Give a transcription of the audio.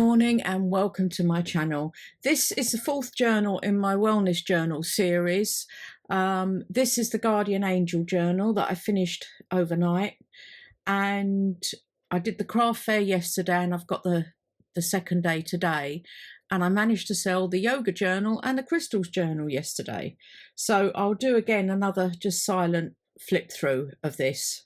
morning and welcome to my channel. This is the fourth journal in my wellness journal series. This is the Guardian Angel journal that I finished overnight, and I did the craft fair yesterday and I've got the second day today, and I managed to sell the yoga journal and the crystals journal yesterday. So I'll do again another just silent flip through of this.